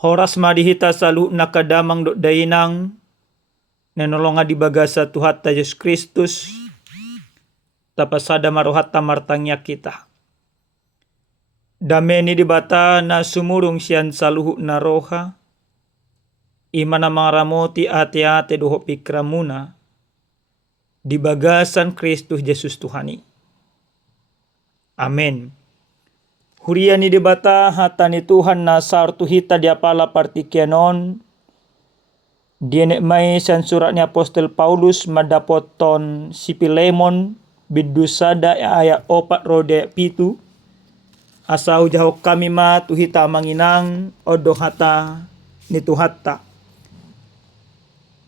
Horas madihita salu nakadamang do dainang nanolonga di bagasa Tuhan ta Yesus Kristus tapasada marohat tamartangnya kita. Dameni di bata na sumurung siyan saluhu na roha imana mangaramoti ate-ate doho pikramuna di bagasan Kristus Yesus Tuhani. Amen. Huriani di bata hatani Tuhan na sartu hita di apala partikianon diene may san surat ni Apostol Paulus madapoton si Pilemon bidusada aya 4:7 asau jauh kami ma tuhita manginang odo hata ni tuhatta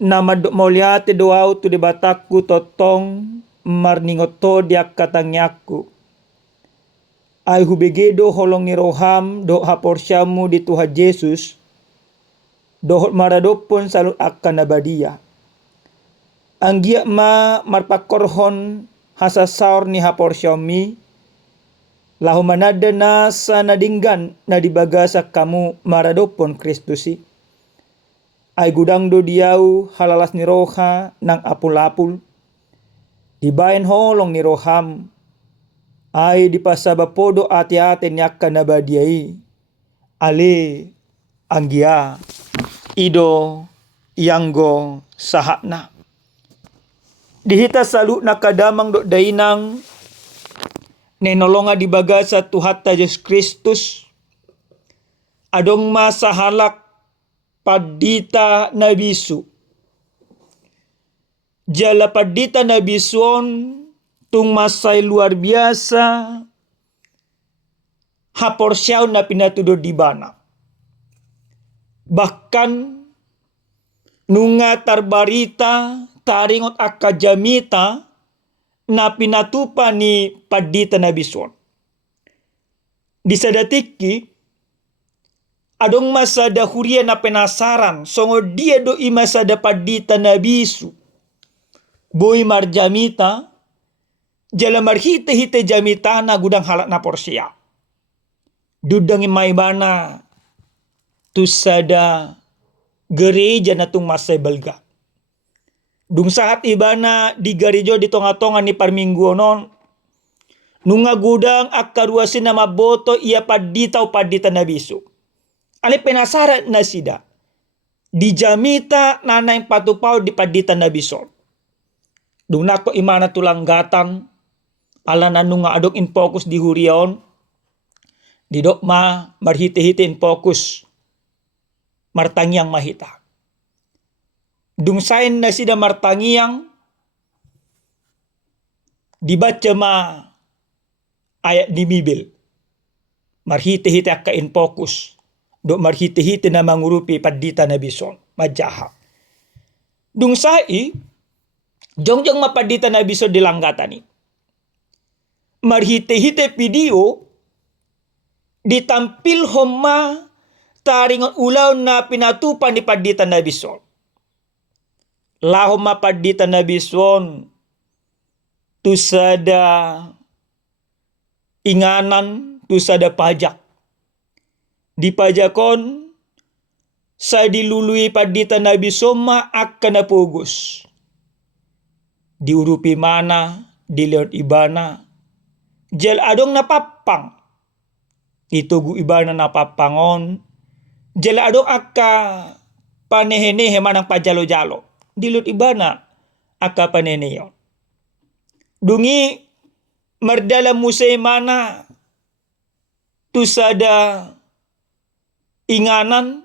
nama do mauliate doau tu di bataku totong marningoto diak katangyaku ay hubegedo holong ni roham do haporsyamu di Tuhan Yesus dohot maradopon salut akan nabadia. Anggia ma marpakorhon hasasaur ni haporsyami lahu manada na sa nadinggan na dibagasa kamu maradopon Kristusi. Ay gudang do diau halalas ni roha nang apul-apul. Dibayan holong ni roham ay dipasabapodo ati-ate niaka nabadiai ale anggia ido yanggo sahakna dihita salu nakadamang do dainang nenolonga di bagasa Tuhan ta Yesus Kristus adong masahalak padita nabisu jala padita nabisuon tung masay luar biasa haporsyaw na pinatudo di bana. Bahkan nunga tarbarita taringot akajamita na pinatupa ni padita na bison. Di sadatiki adong masada huria na penasaran songo dia do imasada padita na bisu. Boy marjamita jala marhite-hite jamitana gudang halak na porsia. Dudang imay bana tusada gereja na tung masay balga. Dung saat ibana di gereja di tonga-tonga ni parmingguonon nunga gudang akaruasin na maboto iya padita o padita na bisu. Ale penasaran na sida. Di jamita nanay patupaw di padita na bison. Dung nako imana tulang gatang ala nanunga adok in focus di hurion di dokma marhite-hite in focus martangyang mahita dung sain na sida martangyang dibaca ma ayat di Bibil marhite-hite akka in focus do marhite-hite na mangurupi padita na bison majaha dung sai jongjong mapadita na bison dilanggatani marhite-hite video ditampil homa taringon ulaw na pinatupan ni padita na bison. Lahom mapadita na bison tusada inganan tusada pajak. Di pajakon sa dilului padita na bison akan napugos. Diurupi mana dilihat ibana jel adong napapang itugu ibana napapangon jel adong akka panehenehe manang pajalo-jalo dilut ibana akka paneneyon dungi mardala musay mana tusada inganan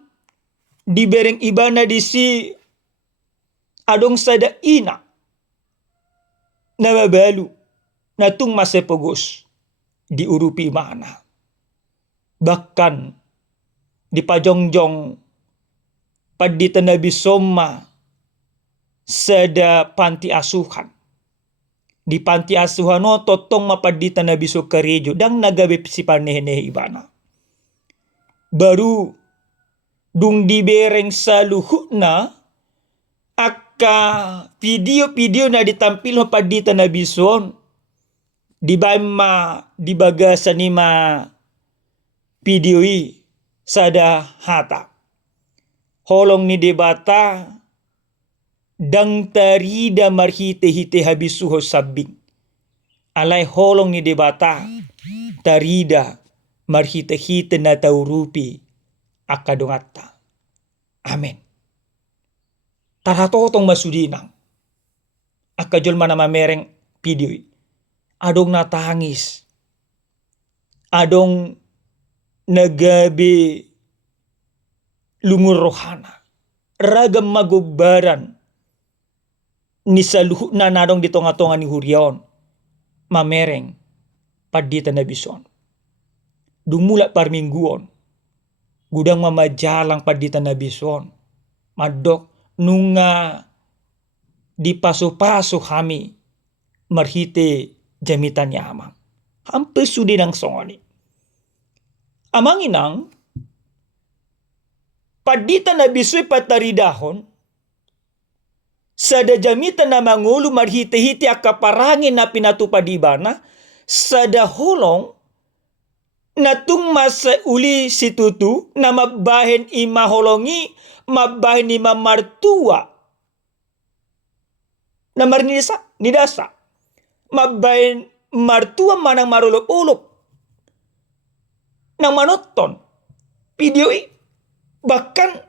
dibereng ibana disi adong sada ina na mabalu na tung masepogos diurupi mana. Bahkan di pajongjong padita na bisoma sada panti asuhan. Di panti asuhan no totong mapadita na biso karejo dang nagabe si panehenehe ibana. Baru dung dibereng sa luhut na akka video-video na ditampil padita na bison di ma di bagasa ni ma videoi sada hata holong ni debata dang tarida marhite-hite habisuho sabing. Alay holong ni debata tarida marhite-hite na taurupi akadongata. Amen. Taratotong masudinang akajol mana mamereng video. Adong natangis. Adong nagabi lungur rohana. Ragam magubaran ni saluhut na nadong di tonga-tonga ni huryaon. Mamereng padita na bison. Dumula parmingguon. Gudang mamajalang padita na bison. Madok nunga di paso-paso kami marhite jamitan niya amang. Hampir sudi ng songoni. Amang inang padita na bisoy pataridahon sada jamitan na mangulo marhite-hite akaparangin na pinatupadibana sada holong natung masa uli situtu na mabahen ima holongi mabahen ima martua na nidasa mabahen martua manang marulop-ulop na manoton video bahkan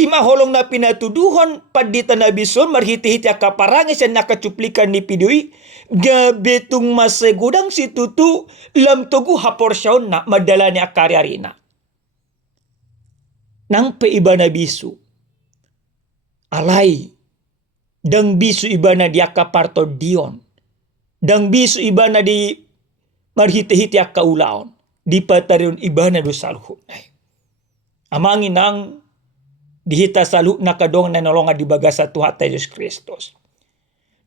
ima holong na pinatuduhon padita na bison marhiti-hiti akaparangis yan nakacuplikan ni pidui gabetung masegudang si tutu lam tugu haporsyaon na madala ni akaryarina nang peiba na bisu alay dang bisu iba na di akaparto dion dang bisu iba na di marhiti-hiti akaulaon di patarion iba na do salhut amangin ang dihita saluk na kadong na nolonga di bagasa Tuhan Yesus Kristus.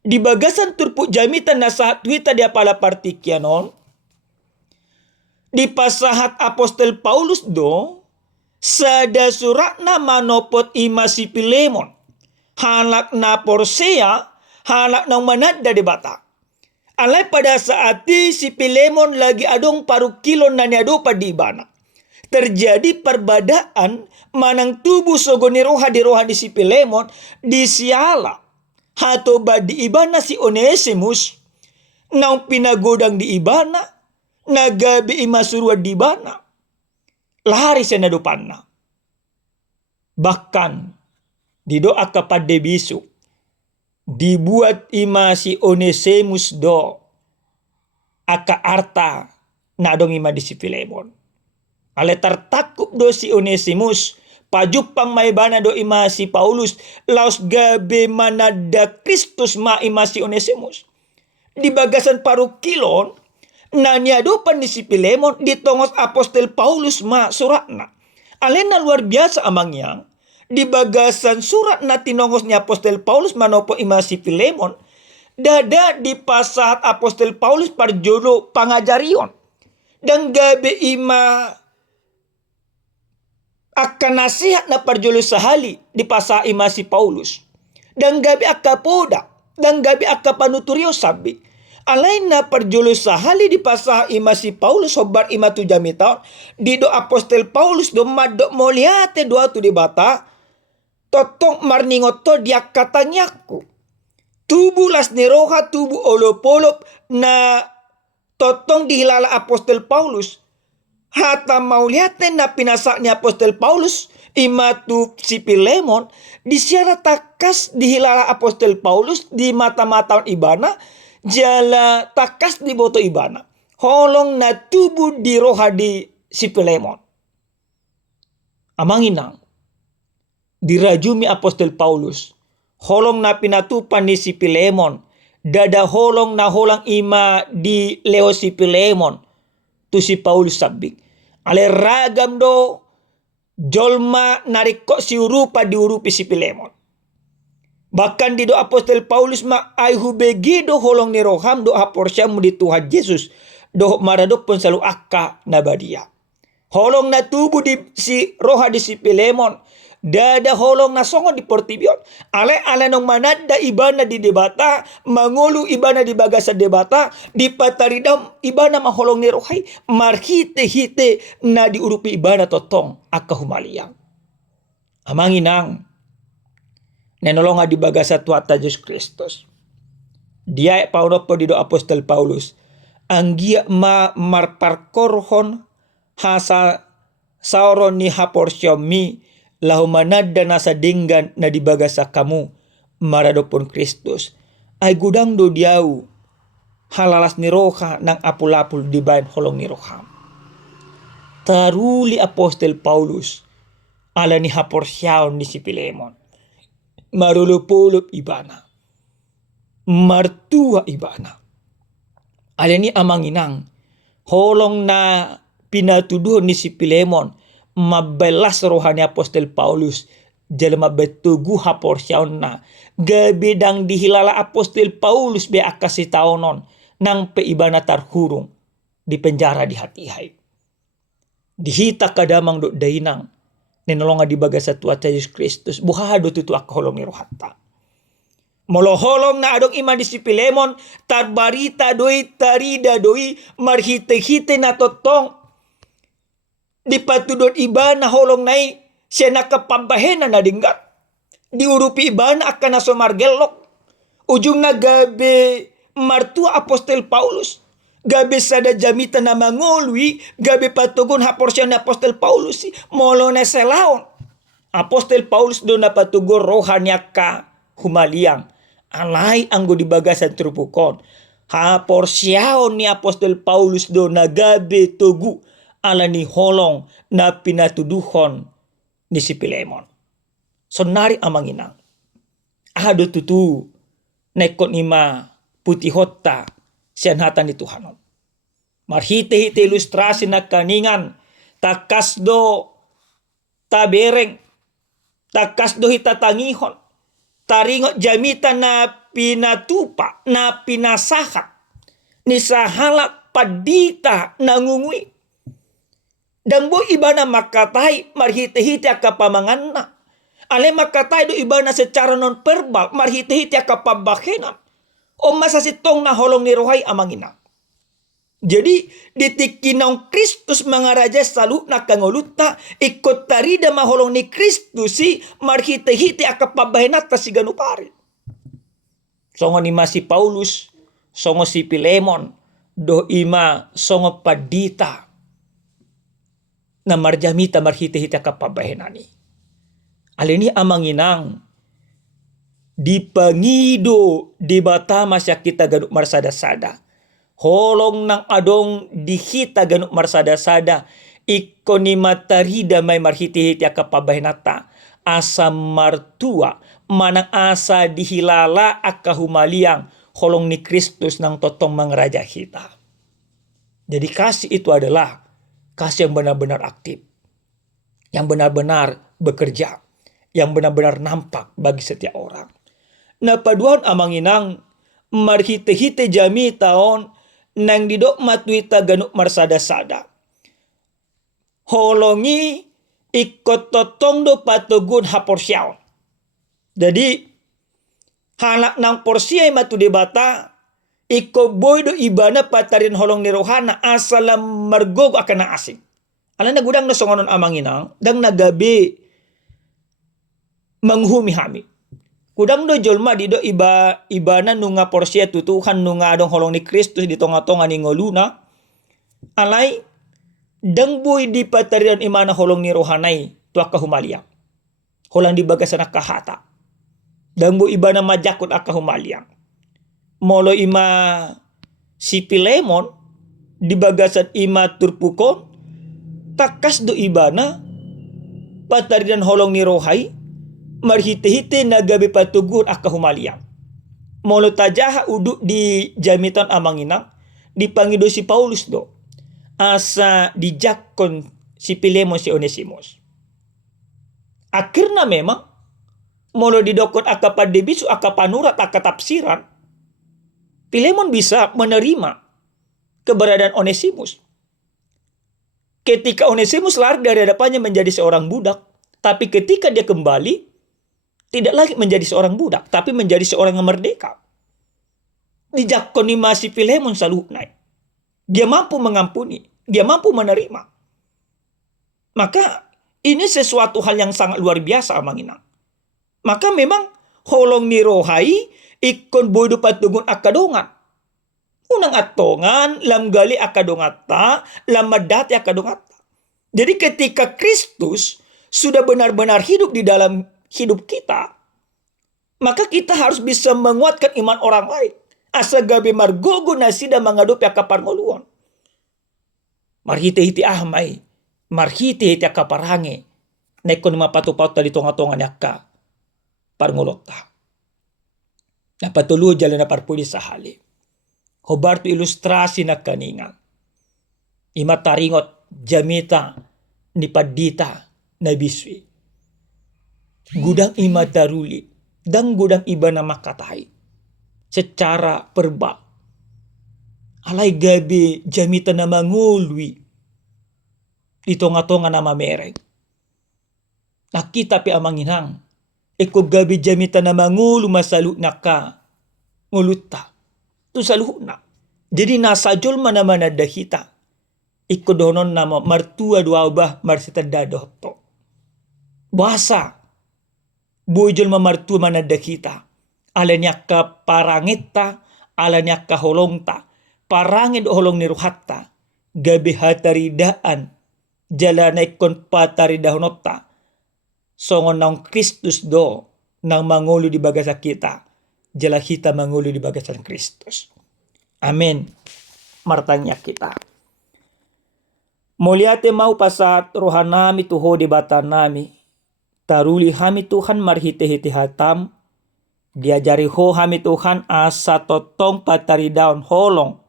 Di bagasan turpu jamitan na sahat wita dia pala partikyanon. Di pasahat Apostol Paulus do sada surat na manopot ima si Pilemon. Halak na Porsea, halak ng manadda di bata. Alay pada saat si Pilemon lagi adong parukilon na niado padibana. Terjadi perbedaan manang tubuh sogo ni roha di si Pilemon di siala hato ba di ibana si Onesimus nang pinagodang di ibana nagabi imasurwa di ibana lahari siya nadupan na bahkan di doa kapade bisu dibuat ima si Onesimus do aka arta na dong ima di si Pilemon. Ale tertakup do si Onesimus, pajupang maibana do ima si Paulus, laos gabe manada Kristus ma ima si Onesimus. Di bagasan parukilon, nanyadopan ni si Pilemon, ditongos Apostol Paulus ma suratna. Alena luar biasa amangyang, di bagasan surat na tinongos ni Apostol Paulus manopo ima si Pilemon, dada di pasahat Apostol Paulus parjolo pangajarion. Dan gabe ima akan nasihat na parjolo sahali di pasa ima si Paulus. Dan gabi akapoda. Dan gabi akapanuturyo sabi. Alay na parjolo sahali di pasa ima si Paulus sobar ima tu jamitaon. Di do Apostol Paulus do madok moliate doa tu di bata. Totong marningoto dia katanyaku. Tubuh las neroha tubuh olopolop na totong dihilala Apostol Paulus. Hata mauliaten na pinasa ni Apostol Paulus imatu si Pilemon disiara takas dihilala Apostol Paulus di mata-mata ibana jala takas di boto ibana holong na tubuh di roha di si Pilemon amanginang dirajumi Apostol Paulus holong na pinatupan ni si Pilemon dada holong na holang ima di leo si Pilemon tu si Paulus sabik ale ragam do jolma nariko si urupa diurupi si Pilemon. Bahkan di do Apostol Paulus ma ay hubegi do holong ni roham do haporsyamu di Tuhan Yesus do maradok pun selalu akka nabadia. Holong na tubuh di si roha di si Pilemon dada holong na songo di Portibion. Ale nong manada ibana di debata, mangulu ibana di bagasa debata, di pataridam ibana maholong ni rohay, marhite-hite na diurupi ibana totong akahumaliang. Amanginang, nenolong nga di baga sa tuata Diyos Kristus. Dia Paulo po dido Apostol Paulus. Ang gia marparkorhon hasa sauron ni haporsyo mi lahumanad na sa dinggan na di baga sa kamu marado pon Kristus. Ay gudang do diyaw halalas ni roha ng apul-apul di bayan holong ni roha. Taruli Apostol Paulus ala ni haporsyaon ni si Pilemon. Marulupulup ibana. Martua ibana. Ala ni amanginang. Holong na pinatuduhon ni si Pilemon. Mabelas rohani Apostol Paulus. Jala mabetugu haporsyaon na. Gabidang dihilala Apostol Paulus be akasi taonon. Nang peibana tarhurung. Di penjara di hatihay. Dihita kadamang do dainang. Ninolong nga di baga sa tuat sa Yesus Kristus. Buhado tutu akaholong ni rohata. Moloholong na adong ima di si Pilemon. Tarbarita doi tarida doi. Marhite-hite na totong. Di patudot iba na holong nai. Siya nakapambahena na dinggat. Diurupi iba na akan na sumargelok. Ujung na gabi martua Apostol Paulus. Gabi sada jamita na mangolwi, gabi patugon haporsyan na Apostol Paulus, molo na selaon. Apostol Paulus do na patugon rohanya ka humaliang. Alay ang gudibagasan trupukon. Haporsyaon ni Apostol Paulus do na gabi tugu ala ni holong na pinatuduhon ni si Pilemon. So nari amanginang. Ado tutu nekon ima putihota siyan hatan ni Tuhanon. Marhite-hite ilustrasi na kaningan. Takasdo tabereng. Takasdo hitatangihon. Taringot jamita na pinatupa. Na pinasahat. Ni sahalak padita nangungui. Dangbo iba na makatay. Marhite-hite akapamangan na. Ale makatay do iba na secara non-verbal. Marhite-hite akapabakenan. O masasitong na holong ni rohay amangina. Jadi ditikinang Kristus mga raja salu na kanguluta ikot tarida maholong ni Kristus si marhite-hite akapabahinat ta si ganupari. Songo ni si Paulus, songo si Pilemon, do ima songo padita na marjamita marhite-hite akapabahinani. Alini amanginang dipangido di batama siya kita ganuk marsada-sada. Holong ng adong dihita ganuk marsada-sada. Iko ni matarida may marhiti-hiti akapabahinata. Asa martua manang asa dihilala akahumaliang holong ni Kristus ng totong mga raja hita. Jadi kasih itu adalah kasih yang benar-benar aktif. Yang benar-benar bekerja. Yang benar-benar nampak bagi setiap orang. Napaduan amanginang marhite-hite jami taon nang didok matwita ganuk marsada-sada. Holongi ikot totong do patugun haporsyaon. Jadi halak nang porsiay matu debata iko boy do ibana patarin holong ni rohana asalam margog akan na asing. Alam na gudang nasongonon amanginang dang nagabi manghumi-hami. Kudang do jolma di do ibana nunga porsia tutuhan nunga adong holong ni Kristus di tonga-tonga ni ngoluna. Alay dang boy di patarian imana holong ni rohanay tuak kahumaliang. Holang di bagasan kahata. Dang boy ibana majakot akahumaliang. Molo ima si Pilemon di bagasan ima turpukon takas do ibana patarian holong ni rohay marhite-hite na gabi patugur akahumaliang. Molo tajaha uduk di jamitan amanginang dipangido si Paulus do. Asa dijakon si Pilemon si Onesimus. Akhirnya memang molo didokon akapadebisu akapanurat akatapsiran. Pilemon bisa menerima keberadaan Onesimus. Ketika Onesimus lari dari hadapannya menjadi seorang budak. Tapi ketika dia kembali tidak lagi menjadi seorang budak, tapi menjadi seorang yang merdeka. Dijakoni masih Pilemon selalu naik. Dia mampu mengampuni, dia mampu menerima. Maka Ini sesuatu hal yang sangat luar biasa amanginang. Maka memang holong ni rohai ikon bodo patungun akadongan. Unang atongan lam gali akadongata, lam madati akadongata. Jadi ketika Kristus sudah benar-benar hidup di dalam hidup kita, maka kita harus bisa menguatkan iman orang lain. Asa gabe margogo nasida mangadopi akaparngoluan. Marhite-hite ahmai, marhite-hite akaparange, nekon mapatu-patu di tonga-tonga nyaka parngolota. Napatulu jalan na parpuli sa hali. Hobarto ilustrasi na kaninga. Ima taringot jamita ni padita na biswi. Gudang ima daruli dan gudang iba na makatay. Secara perbal. Alay gabi jamita na mangulwi. Ito nga to nga na mamereng. Nakita pi amanginang. Eko gabi jamita na mangulu masalu na ka. Nguluta. Tu saluh na. Jadi nasajol mana mana dahita. Iko donon nama martua dua ubah marsita dadohto. Bahasa. Bujol mamartua mana dahita. Alanya ka parangita. Alanya ka holongta. Parangit holong ni ruhatta. Gabi hataridaan. Jalanay kon pataridahonota. Songon naong Kristus do. Nang mangulo di bagasa kita. Jala kita mangulo di bagasan Kristus. Amin. Martanya kita. Muliate mau pasat rohanami tuho di batanami. Taruli hami Tuhan marhite-hite hatam. Diajari ho hami Tuhan asa totong pataridaon holong.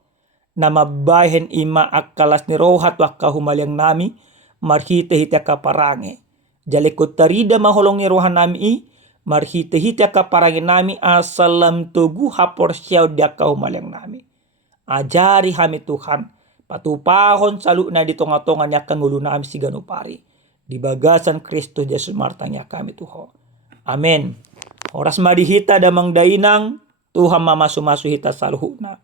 Na mabahen ima akalas ni rohat wakahumalyang nami. Marhite-hite kaparange. Jali ko tarida maholong ni rohanami i. Marhite-hite kaparangin nami asalam tugu hapor siyaw dia kaumalyang nami. Ajari hami Tuhan. Patupahon salu na di tonga-tonga niya kangulo nami si ganupari. Di bagasan Kristus Yesus martanya kami Tuho. Amen. Oras madihita damang dainang Tuhan mamasumasu hita saluhuna.